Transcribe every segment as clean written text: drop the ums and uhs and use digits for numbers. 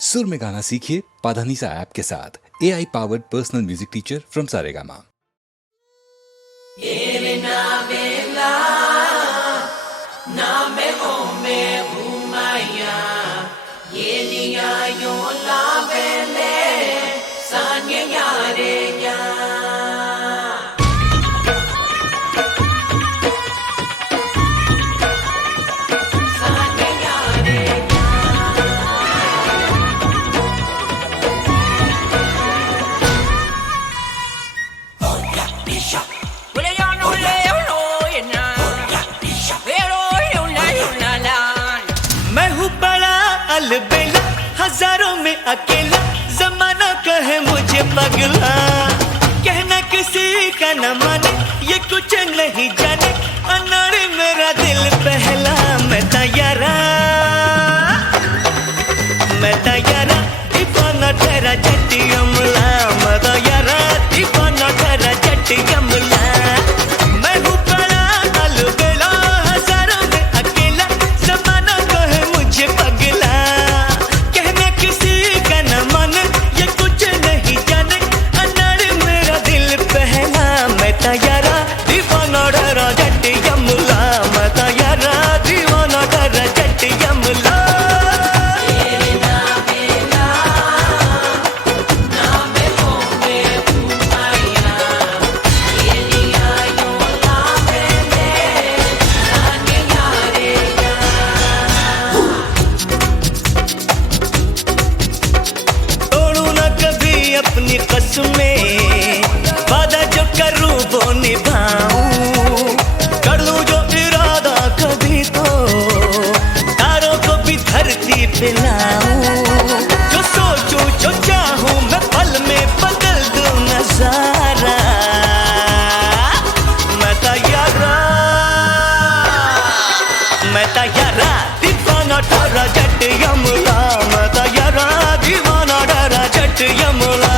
सुर में गाना सीखिए पाधानीसा ऐप के साथ। AI powered personal music teacher from Saregama. मैं हूँ बड़ा अलबेला, हजारों में अकेला, जमाना कहे मुझे पगला। कहना किसी का न माने, ये कुछ नहीं जाने, अनाड़ी मेरा दिल पहला। मैं तैयारा दीवाना तेरा जट्टी अमला। मैं तैयारा दीवाना तेरा जट्टी अमला। मैं हूँ बड़ा अलबेला, हजारों में अकेला, जमाना कहे मुझे पगला। कहना किसी का न माने, ये कुछ नहीं जाने, अनाड़ी मेरा दिल पहला। मैं तैयारा दीवाना तेरा जट्टी अमला। मैं तैयारा दीवाना तेरा जट्टी अमला। अपनी कसमें, वादा जो करूं वो निभाऊं। कर लूं जो इरादा कभी तो तारों को भी धरती पे लाऊं। जो सोचूं जो चाहूं मैं पल में बदल दूं नजारा। मैं तैयारा दीवाना तेरा जट्टी अमला। मैं तैयारा दीवाना तेरा जट्टी अमला।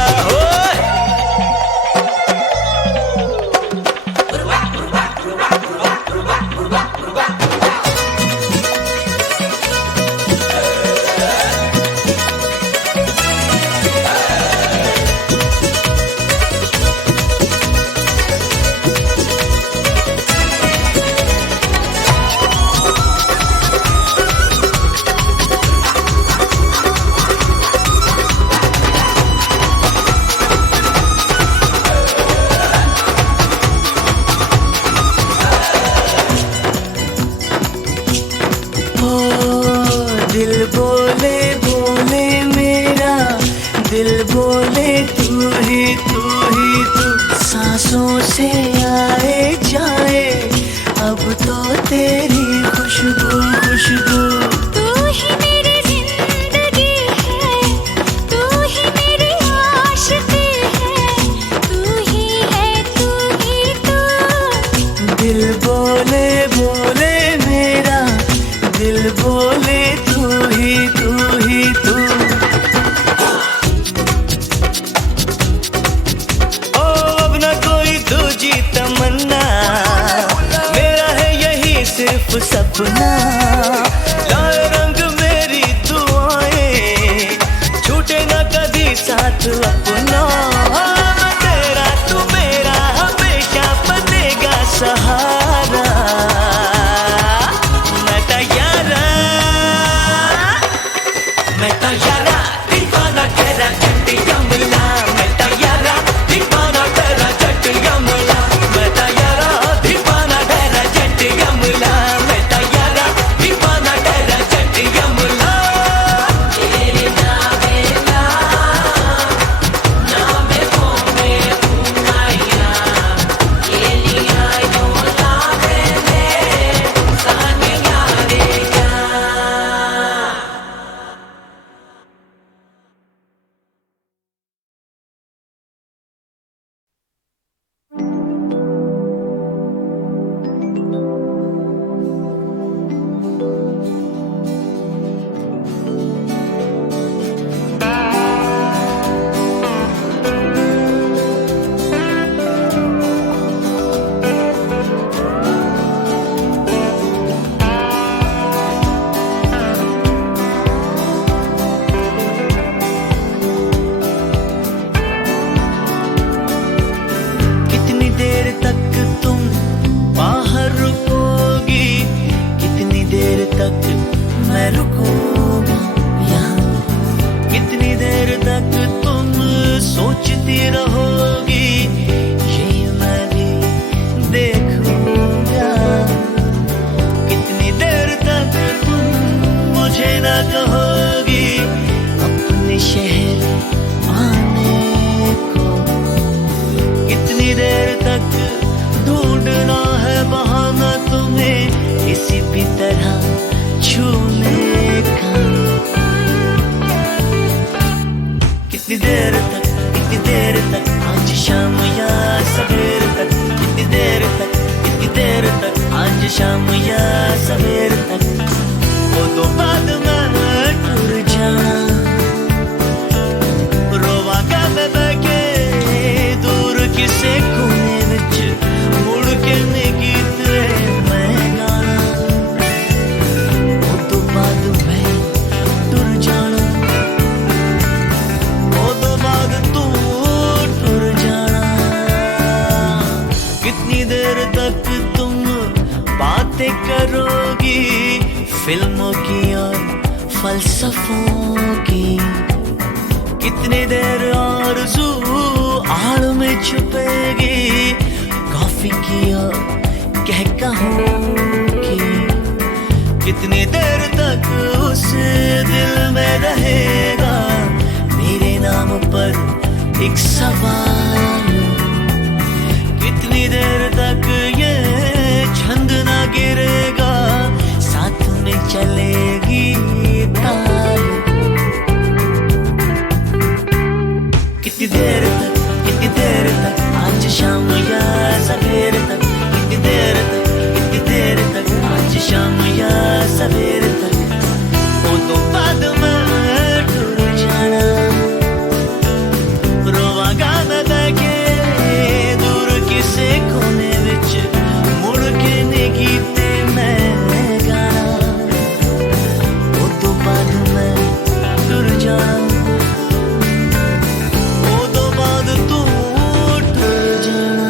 दिल बोले बोले मेरा, दिल बोले तू ही तू। सांसों से आए जाए अब तो तेरी खुशबू खुशबू। तू ही मेरी जिंदगी है, तू ही मेरी आशिकी है, तू ही है तू ही तू। दिल बोले बोले मेरा, दिल बोले तू ही तू। ओ अब न कोई दूजी तमन्ना, मेरा है यही सिर्फ सपना। लाए रंग मेरी दुआएं, छूटे न कभी साथ अपना। मैं तेरा तू मेरा हमेशा बनेगा सहारा। मैं तैयारा दीवाना तेरा जट्टी अमला। मैं तैयारा दीवाना तेरा जट्टी अमला। मैं तैयारा दीवाना तेरा जट्टी अमला। मैं तैयारा दीवाना तेरा जट्टी अमला। देर तक आज शाम या सवेर तक, कितनी देर तक आज शाम या सवेर तक, वो तो बाद में टूर जाना, रोवांगा मैं बैठे दूर किसे कोने विच, मुड़ के नहीं गीत मैं गाना, वो तो बाद में टूर जाना, वो तो बाद तू टूर जाना। कितनी देर तक तुम बातें करोगी फिल्मों की और फलसफों की, कितनी देर आरज़ू आड़ में छुपेगी कॉफी की और कहकहों की, कितनी देर तक उस दिल में रहेगा मेरे नाम पर एक सवाल, कितनी देर तक ये छंद ना गिरेगा साथ में चलेगी ताल, कितनी देर तक आज शाम या सवेर तक, कितनी देर तक आज शाम या सवेर तक, वो तो बाद में टूर जाना, रोवांगा मैं बैठे दूर किसे कोने विच, मुड़ के नहीं गीते मैं गाना, वो तो बाद में टूर जाना, वो तो बाद तू टूर जाना।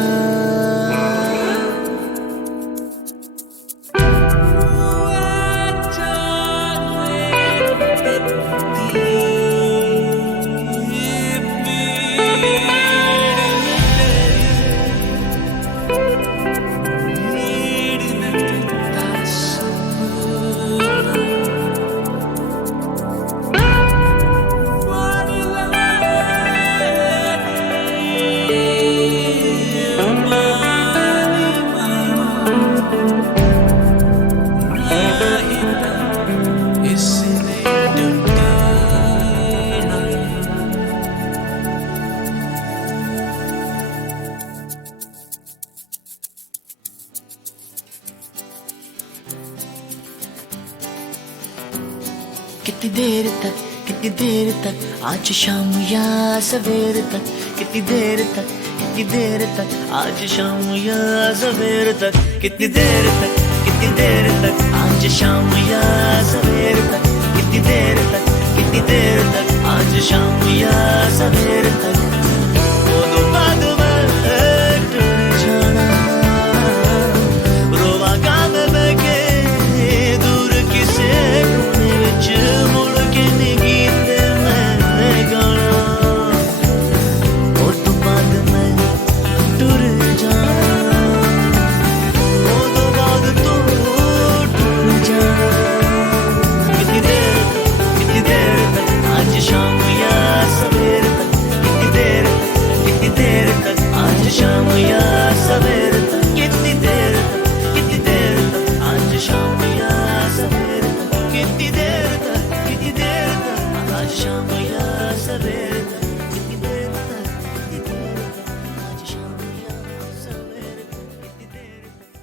कितनी देर तक आज शाम या सवेर तक, कितनी देर तक आज शाम या सवेर तक, कितनी देर तक आज शाम या सवेर तक, कितनी देर तक आज शाम या सवेर तक, वो तो बाद में टूर जाना, रोवांगा मैं बैठे दूर किसे कोने विच, मुड़ के नहीं गीते मैं गाना, वो तो बाद में टूर जाना, वो तो बाद तू टूर जाना। कितनी देर तक आज शाम या सवेर तक, कितनी देर तक आज शाम या सवेर तक, कितनी देर तक आज शाम या सवेर तक, कितनी देर तक आज शाम या सवेर तक, कितनी देर तक आज शाम या सवेर तक, कितनी देर तक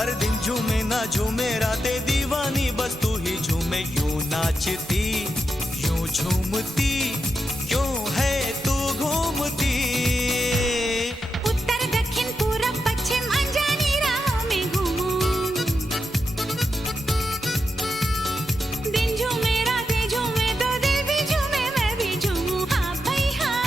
अरे दिन झूमे ना झूमे रातें दीवानी बस तू ही झूमे यूं नाचती यूं झूमती क्यों है तू घूमती उत्तर दक्षिण पूरब पश्चिम अनजानी राहों में घूमूं दिन झूमे रातें झूमे तो दिल भी झूमे मैं भी झूमूं हाँ भाई हाँ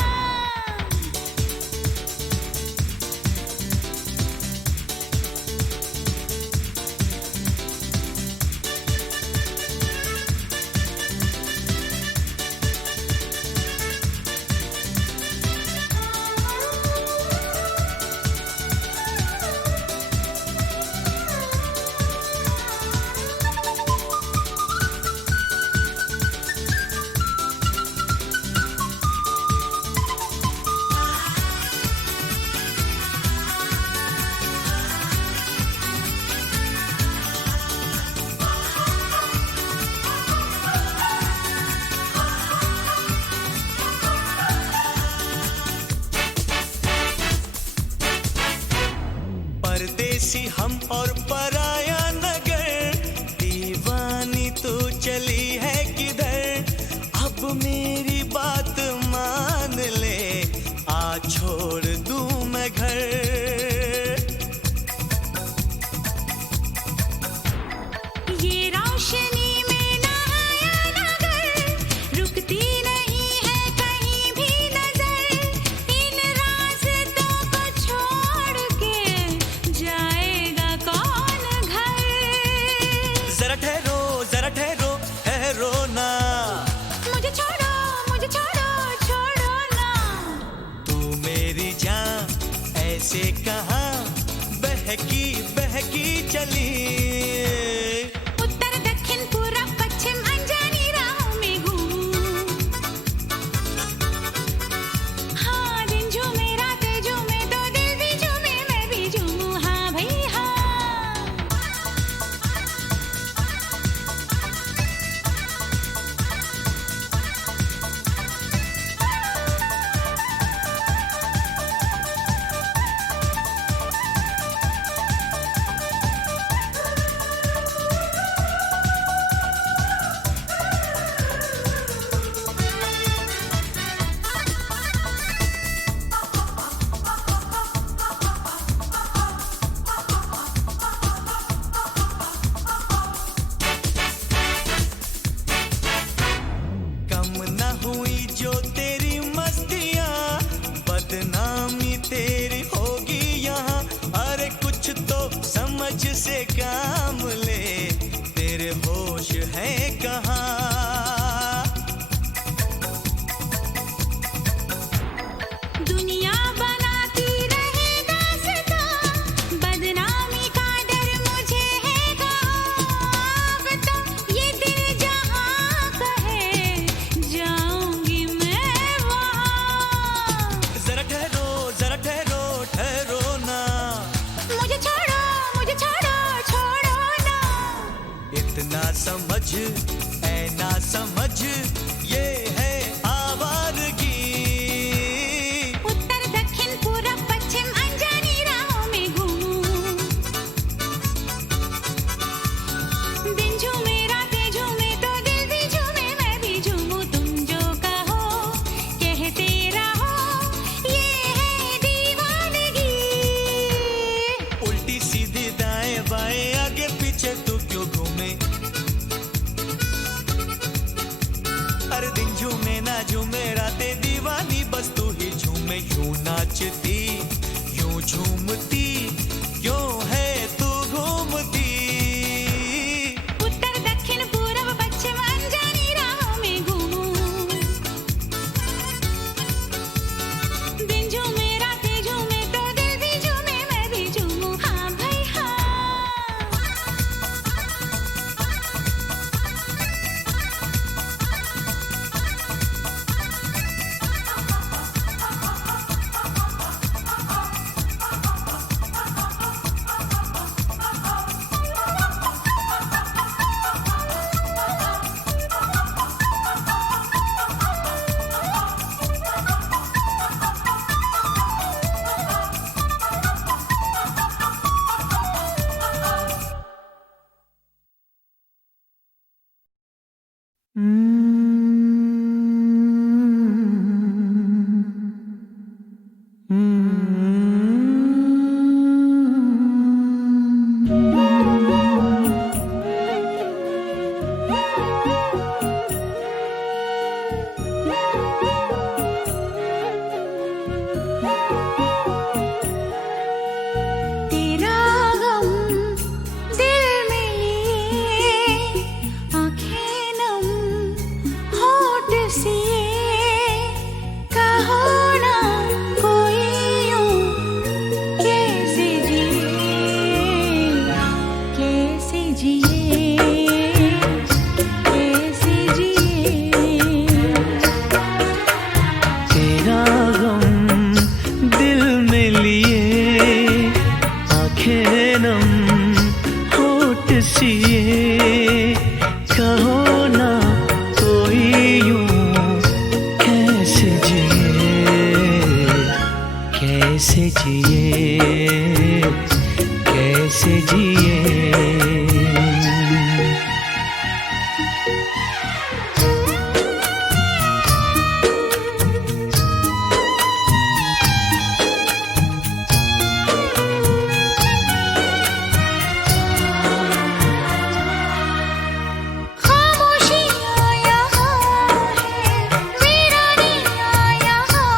परदेसी हम और पराया नगर दीवानी तू चली है किधर अब मेरी बात मान ले आ छोड़ दूं मैं घर ये रोशनी में नहाया नगर रुकती नहीं है कहीं भी नजर इन रास्तों को छोड़ के जाएगा कौन घर जरा ठहरो ठहरो ना मुझे छोड़ो ना तू मेरी जान ऐसे कहाँ बहकी चली उत्तर दक्षिण पूरब पश्चिम अनजानी राहों में घूमूं हाँ दिन झूमे रातें झूमे तो दिल भी झूमे मैं भी झूमूं हाँ भाई हाँ कम न हुई जो तेरी मस्तियाँ बदनामी तेरी होगी यहाँ अरे कुछ तो समझ से काम ले तेरे होश है कहाँ दुनिया बनाती रहे दास्तां बदनामी का डर मुझे है अब तो ये दिल जहाँ कहे जाऊंगी मैं वहाँ जरा ठहरो ना मुझे छोड़ो ना इतना समझ ऐ ना समझ ये है आवारगी उत्तर दक्षिण पूरब पश्चिम अनजानी राहों में घूमूं दिन झूमे रातें झूमे तो दिल भी झूमे मैं भी झूमूं तुम जो कहो कहते रहो ये है दीवानगी उल्टी सीधी दाएं बाएं आगे पीछे तू क्यों घूमे अरे दिन झूमे ना झूमे रातें दीवानी बस तू ही झूमे यूं नाचती यूं झूमती क्यों है तू घूमती उत्तर दक्षिण पूरब पश्चिम अनजानी राहों में घूमूं दिन झूमे रातें झूमे तो दिल भी झूमे मैं भी झूमूं हाँ भाई हाँ तेरा गम दिल में लिए आंखें नम होठ सिए कहो ना कोई यूं कैसे जिए कैसे जिए कैसे जिए तेरा गम दिल में लिए आंखें नम होठ सिए कहो ना कोई यूं कैसे जिए कैसे जिए कैसे जिए खामोशियाँ यहाँ है वीरानियाँ यहाँ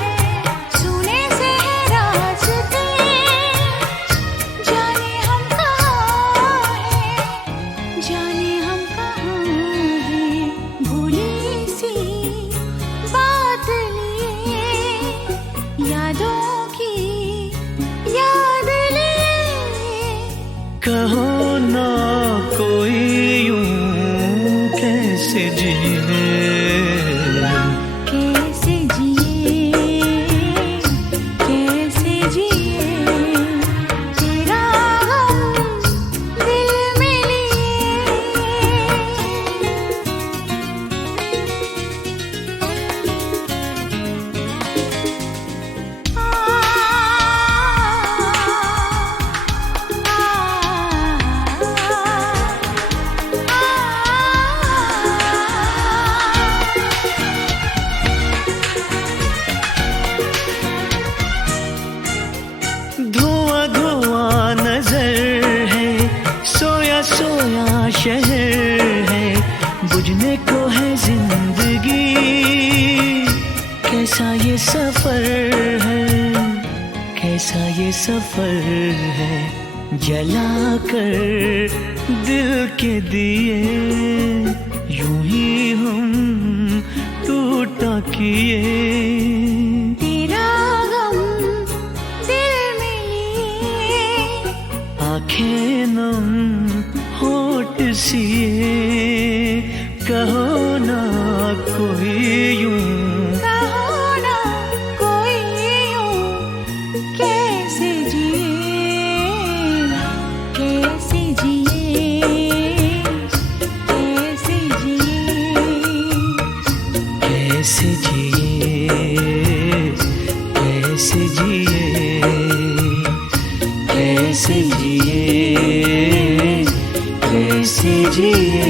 है सुने से है रास्ते जाने हम कहाँ हैं जाने हम कहाँ हैं भूली सी बात लिए यादों की याद लिए कहो ना कोई यूं कैसे जिए कैसे जिए कैसे जिए तेरा गम दिल में धुआं धुआं नजर है सोया सोया शहर है बुझने को है जिंदगी कैसा ये सफर है कैसा ये सफर है जला कर दिल के दिए यूं ही हम टूटा किए तेरा गम दिल में लिए आंखें नम होठ सिए कहो ना कोई यूं कहो ना कोई यूं कैसे जिए कैसे जिए कैसे जिए कैसे जिए कैसे जिए कैसे जिए कैसे जिए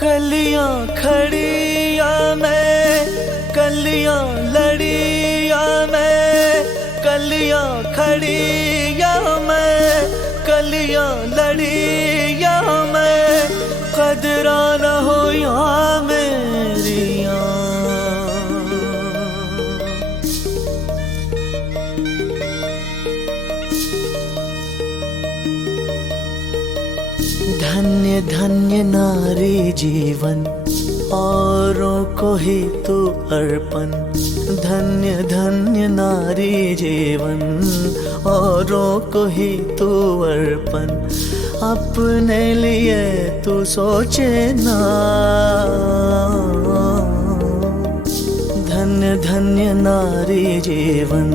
कलियां खड़ी या मैं कलियां लड़ी या मैं कलियां खड़ी या मैं कलियां लड़ी या मैं कदरा न हो या मेरियां धन्य धन्य नारी जीवन, औरों को ही तू अर्पण। धन्य धन्य नारी जीवन, औरों को ही तू अर्पण। अपने लिए तू सोचे ना। धन्य धन्य नारी जीवन,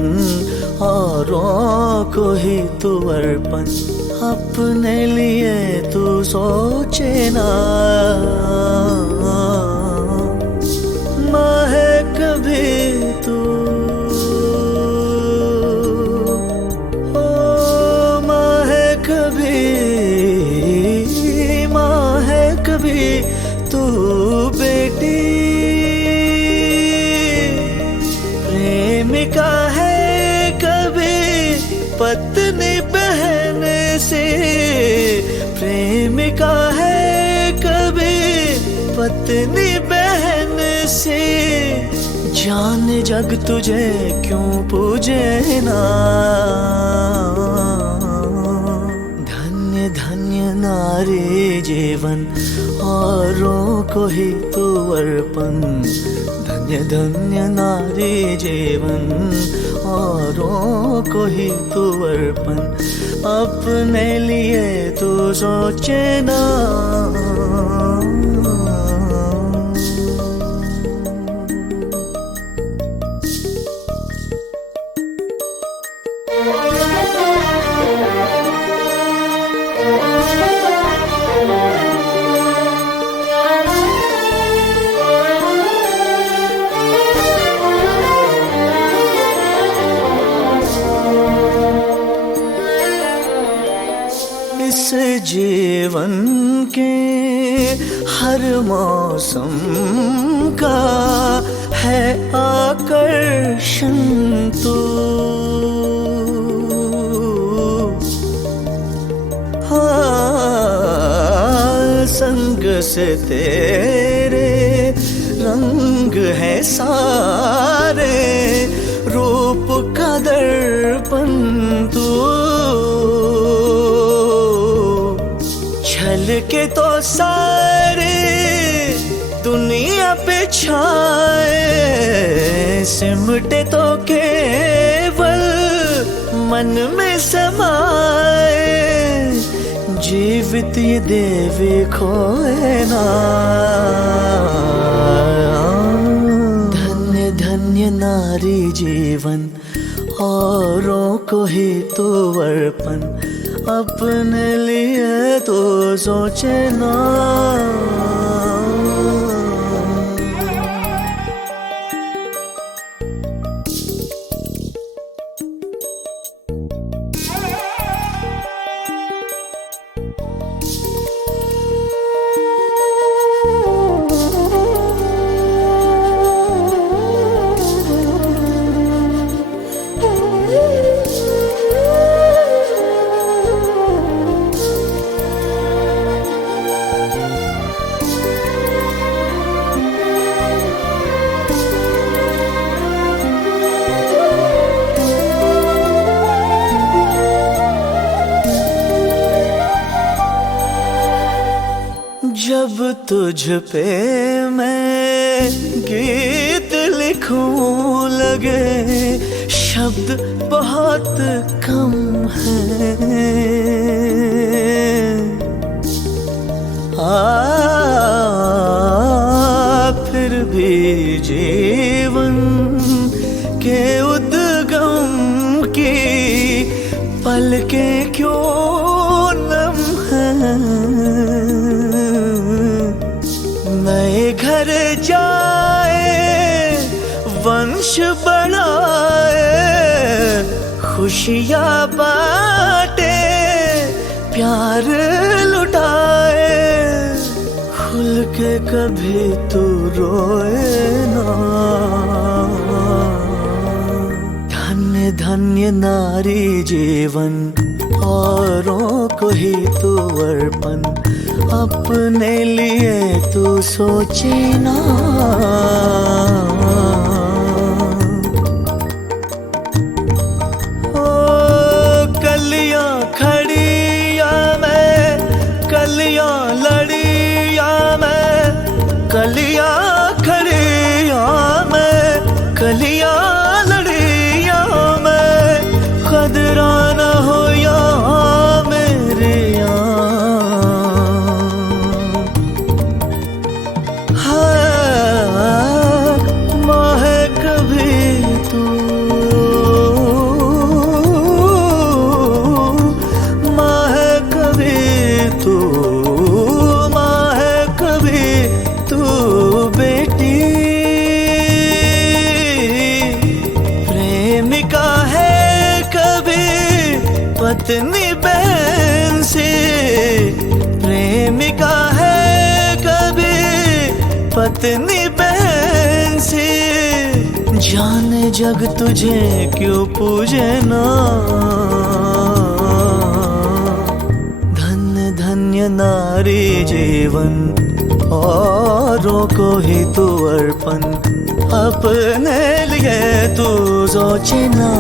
औरों को ही तू अर्पण। अपने लिए तू सोचे ना। माँ है कभी तू, ओ माँ है कभी, माँ है कभी तू बेटी। प्रेमिका है कभी पत्नी बहन से। प्रेमिका है कभी पत्नी बहन से। जान जग तुझे क्यों पूजे ना। धन्य धन्य नारी जीवन, औरों को ही तू अर्पण। धन्य धन्य नारी जीवन, औरों को ही तू अर्पण। अपने लिए तू सोचे ना। इस जीवन के हर मौसम का है आकर्षण तू। हाँ, संग से तेरे रंग है सारे, रूप का दर्पण तू। छल के तो सारे दुनिया पे छाए, सिमटे तो केवल मन में समाए। जीवित ये देवी खोए ना। धन्य धन्य नारी जीवन, औरों को ही तू अर्पण। अपने लिए तो सोचे ना। जब तुझ पे मैं गीत लिखूं लगे शब्द बहुत कम हैं। फिर भी जीवन के उद्गम की पलकें क्यों नम हैं। नए घर जाए, वंश बढ़ाए, खुशियाँ बांटे, प्यार लुटाए। खुल के कभी तू रोए ना। धन्य धन्य नारी जीवन, औरों को ही तू अर्पण। अपने लिए तू सोचे ना। ओ कलियां खड़ी या मैं कल प्रेमिका है कभी पत्नी बहन से, जाने जग तुझे क्यों पूजे ना। धन्य धन्य नारी जीवन, औरों को ही तू अर्पण, अपने लिए तू सोचे ना।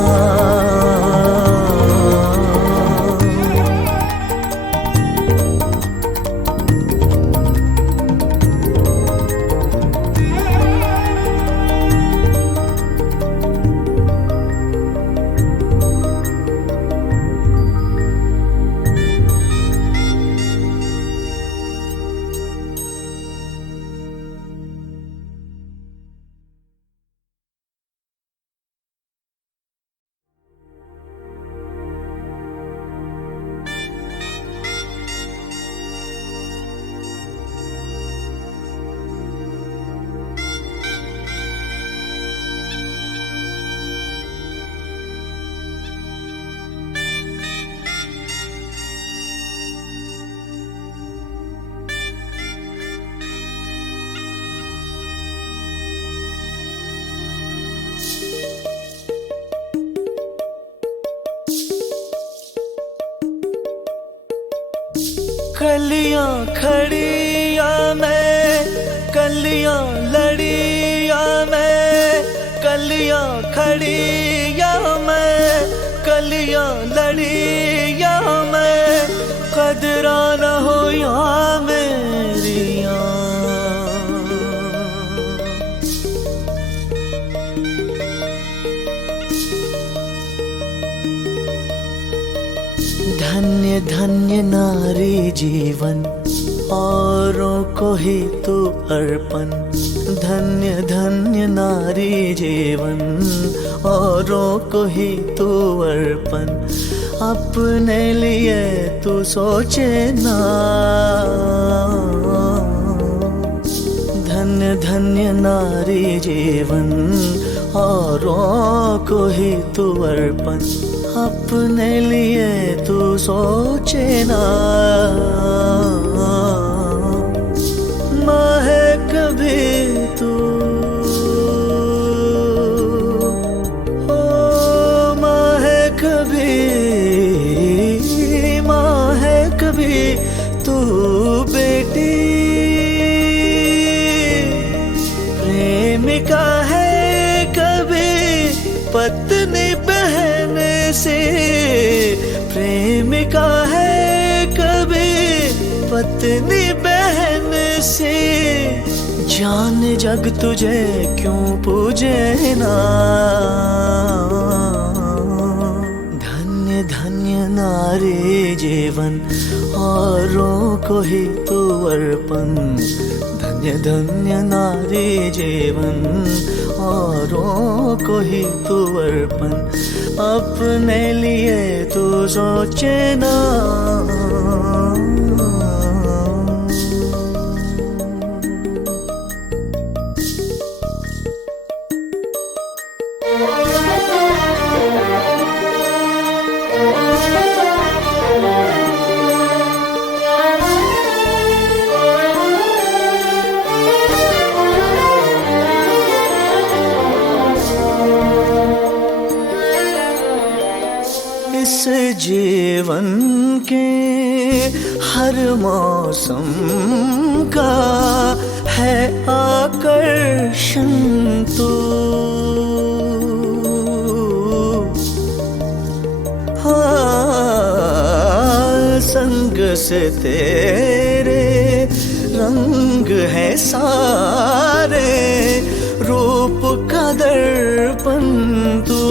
कलियां खड़ी या मैं, कलियां लड़ी या मैं, कलियां खड़ी या मैं, कलियां लड़ी या मैं, कदरा न हो या मेरियां। धन्य धन्य नारी जीवन, औरों को ही तू अर्पण। धन्य धन्य नारी जीवन, औरों को ही तू अर्पण, अपने लिए तू सोचे ना। धन्य धन्य नारी जीवन, औरों को ही तू अर्पण, अपने लिए तू सोचे ना। माँ है कभी तू, ओ माँ है कभी, माँ है कभी तू बेटी, प्रेमिका है कभी पत्नी बहन से, प्रेमिका है कभी पत्नी बहन से, जाने जग तुझे क्यों पूजे ना। धन्य धन्य नारी जीवन, औरों को ही तू अर्पण। धन्य धन्य नारी जीवन, औरों को ही तू अर्पण, अपने लिए तू सोचे ना। इस जीवन के हर मौसम का है आकर्षण तू। हाँ, संग से तेरे रंग है सारे, रूप का दर्पण तू।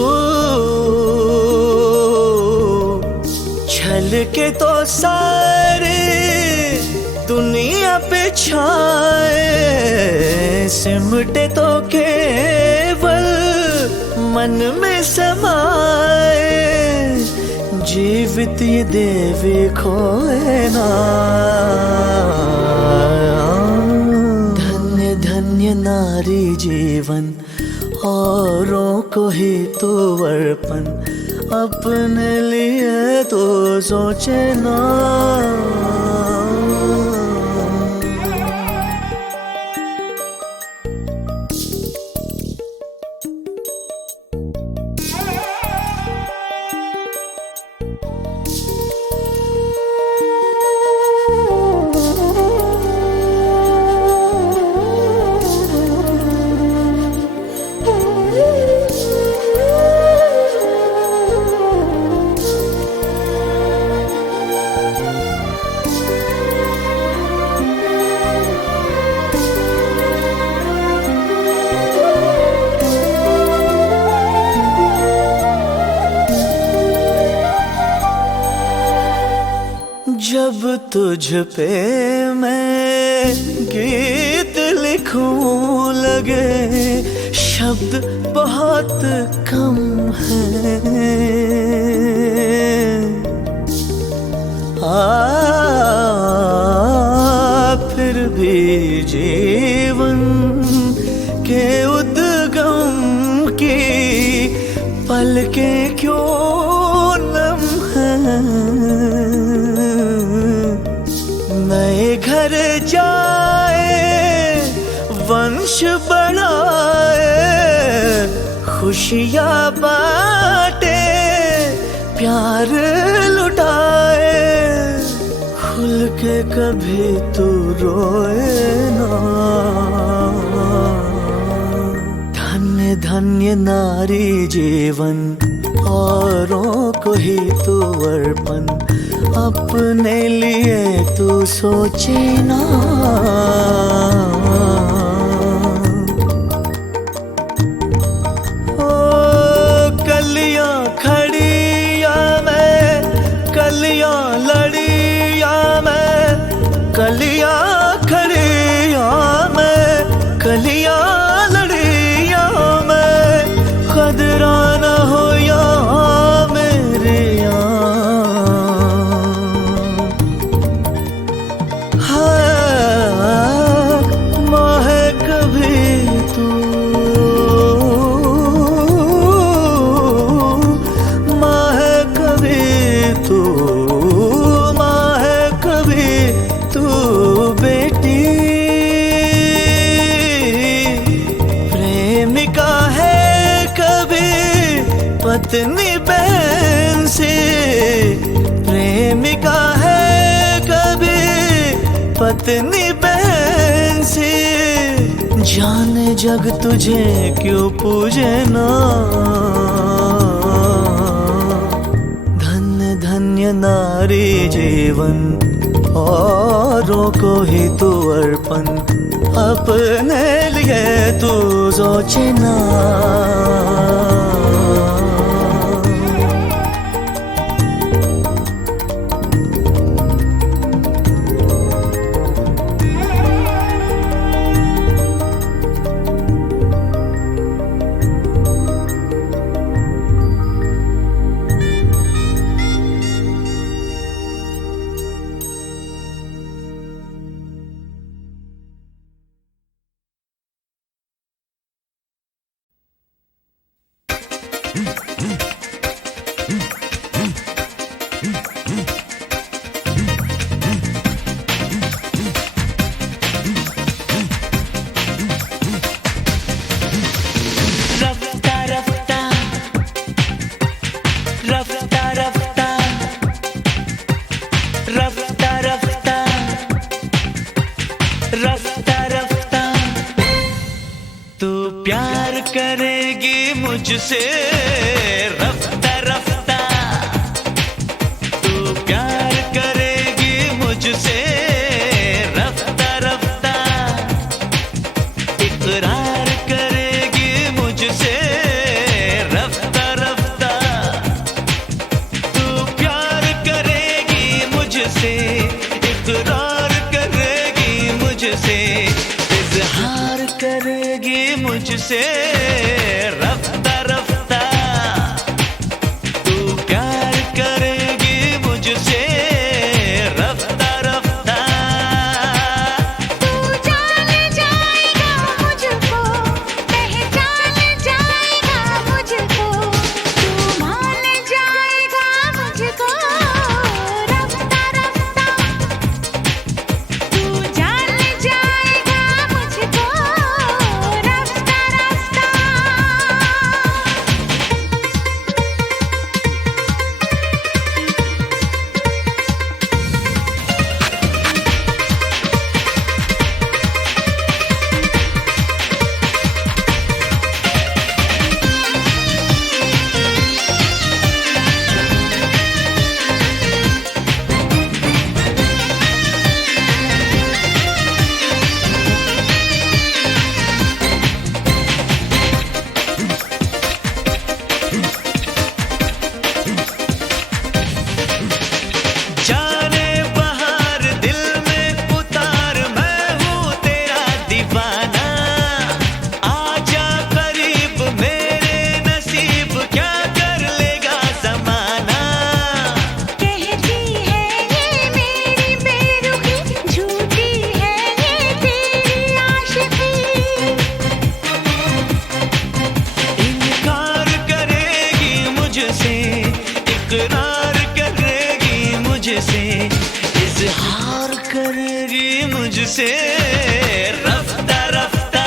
छल के तो सारे दुनिया पे छाए, सिमटे तो केवल मन में समाए। जीवित ये देवी खोए ना। धन्य धन्य नारी जीवन, औरों को ही तू अर्पण, अपने लिए तो सोचे ना। तुझ पे मैं गीत लिखूं लगे शब्द बहुत कम हैं। फिर भी जीवन के उद्गम की पलकें क्यों नम हैं। नए घर जाए वंश बढ़ाए खुशियाँ बांटे प्यार लुटाए खुल के कभी तू रोए ना। धन्य धन्य नारी जीवन औरों को ही तू अर्पण अपने लिए तू सोचे ना। ओ कलियां खड़ी या मैं कलियां लड़ी या मैं कलियां खड़ी या मैं कलियां लड़ी या मैं खदरा न हो या मेरे पत्नी बहन से प्रेमिका है कभी पत्नी बहन से जाने जग तुझे क्यों पूजे ना। धन्य धन्य नारी जीवन औरों को ही तू अर्पण अपने लिए तू सोचे ना। मुझसे रफ्ता रफ्ता तू प्यार करेगी मुझसे रफ्ता रफ्ता इकरार करेगी मुझसे रफ्ता रफ्ता तू प्यार करेगी मुझसे इकरार करेगी मुझसे इजहार करेगी मुझसे रफ्ता रफ्ता तू प्यार करेगी मुझसे रफ्ता रफ्ता तू जान जाएगा मुझको पहचान जाएगा मुझको तू मान जाएगा मुझको रफ्ता रफ्ता तू जान जाएगा मुझको रफ्ता रफ्ता करेगी मुझसे रफ्ता रफ्ता।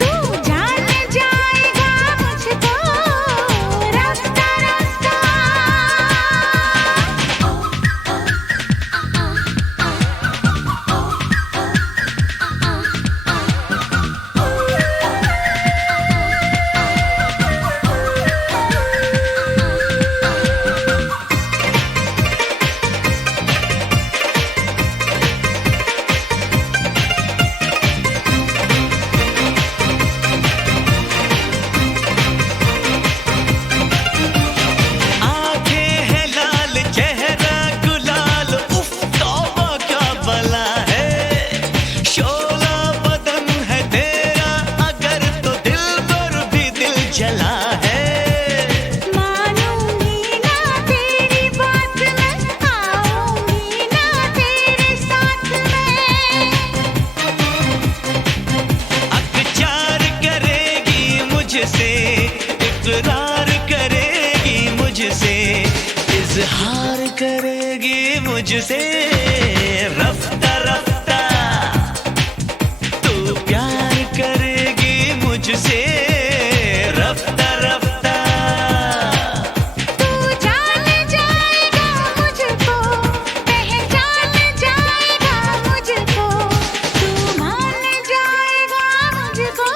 तू जान जाएगा मुझको रास्ता रास्ता। आंखें हैं लाल चेहरा गुलाल उफ तौबा क्या बला है। शोला बदन है तेरा अगर तो दिल पर भी दिल जला है। मानूंगी ना तेरी बात मैं आऊंगी ना तेरे साथ मैं। अकचार करेगी मुझसे इकरार करेगी मुझसे इजहार करेगी मुझसे रफ्ता रफ्ता। तू प्यार करेगी मुझसे रफ्ता रफ्ता। तू जान जाएगा मुझको पहचान जाएगा मुझको। तू मान जाएगा मुझको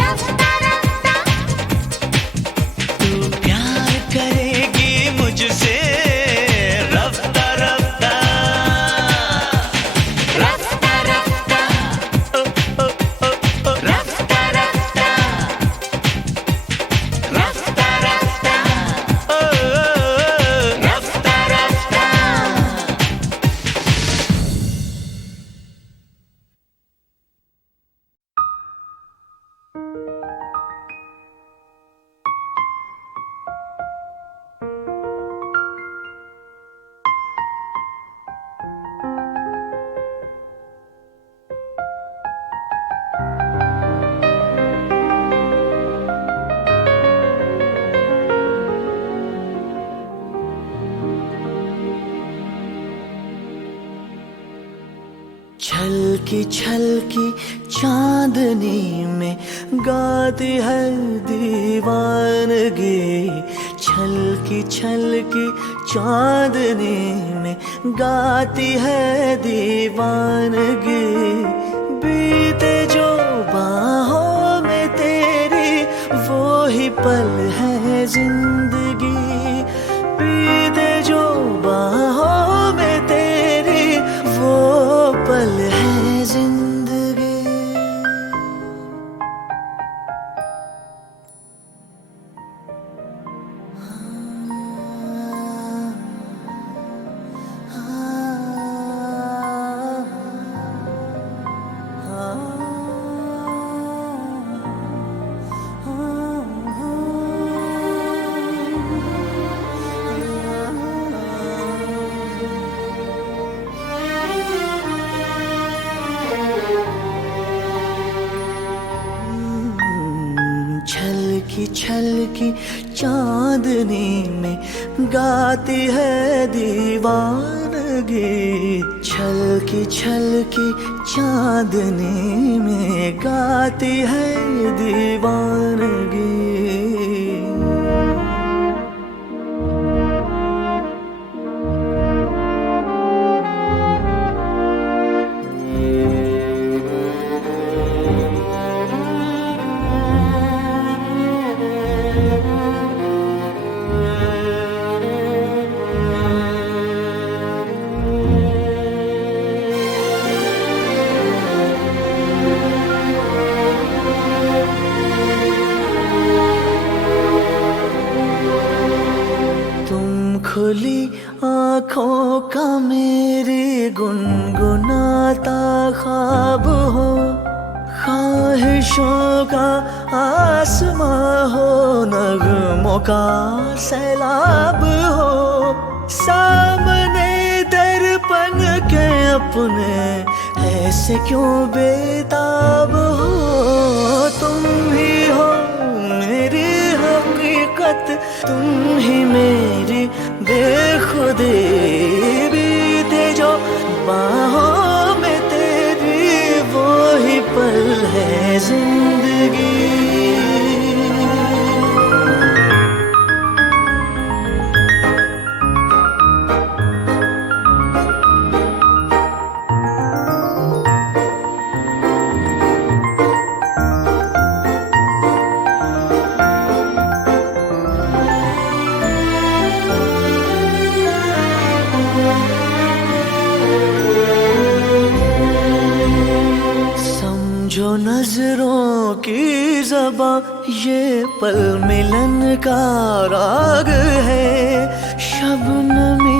रास्ता रास्ता। तू प्यार करेगी मुझसे रफ्ता रफ्ता। रफ्ता रफ्ता ओ ओ ओ ओ रफ्ता रफ्ता। रफ्ता रफ्ता ओ रफ्ता रफ्ता। छलकी छलकी चांदनी में गाती है दीवानगी। छलकी छलकी चांदनी में गाती है दीवानगी। बीते जो बाहों में तेरी वो ही पल है जिंदगी। बीते जो बाहों में तेरी वो पल है जिंदगी। छलकी छलकी चांदनी में गाती है दीवानगी। छलकी छलकी चांदनी में गाती है दीवानगी। खुली आँखों का मेरी गुनगुनाता ख्वाब हो। ख्वाहिशों का आसमां हो, नगमों का सैलाब हो। सामने दर्पण के अपने ऐसे क्यों बेताब हो। तुम ही हो मेरी हकीकत, तुम ही मेरी बेखुदी। बीते जो बाहों में तेरी वो ही पल है जिंदगी। समझो नजरों की ज़बां ये पल मिलन का राग है। शबनमी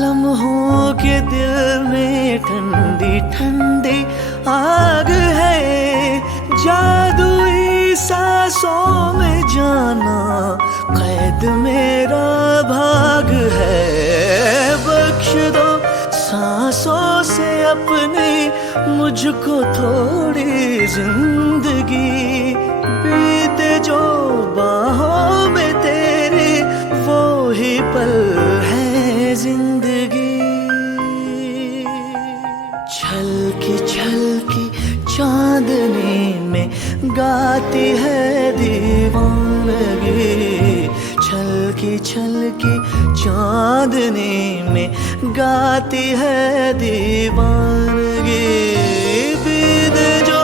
लम्हों के दिल में ठंडी ठंडी आग है। जादुई सांसों में जाना कैद मेरा भाग है। बख्श दो सांसों से अपनी मुझको थोड़ी जिंदगी। बीते जो बाहों में तेरे वो ही पल है जिंदगी। छलकी छलकी चांदनी में गाती है दीवानगी। छलकी छलकी चांदनी में गाती है दीवानगी। बीत जो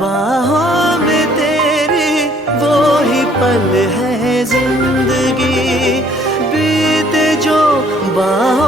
बाहों में तेरी वो ही पल है जिंदगी। बीत जो बाहों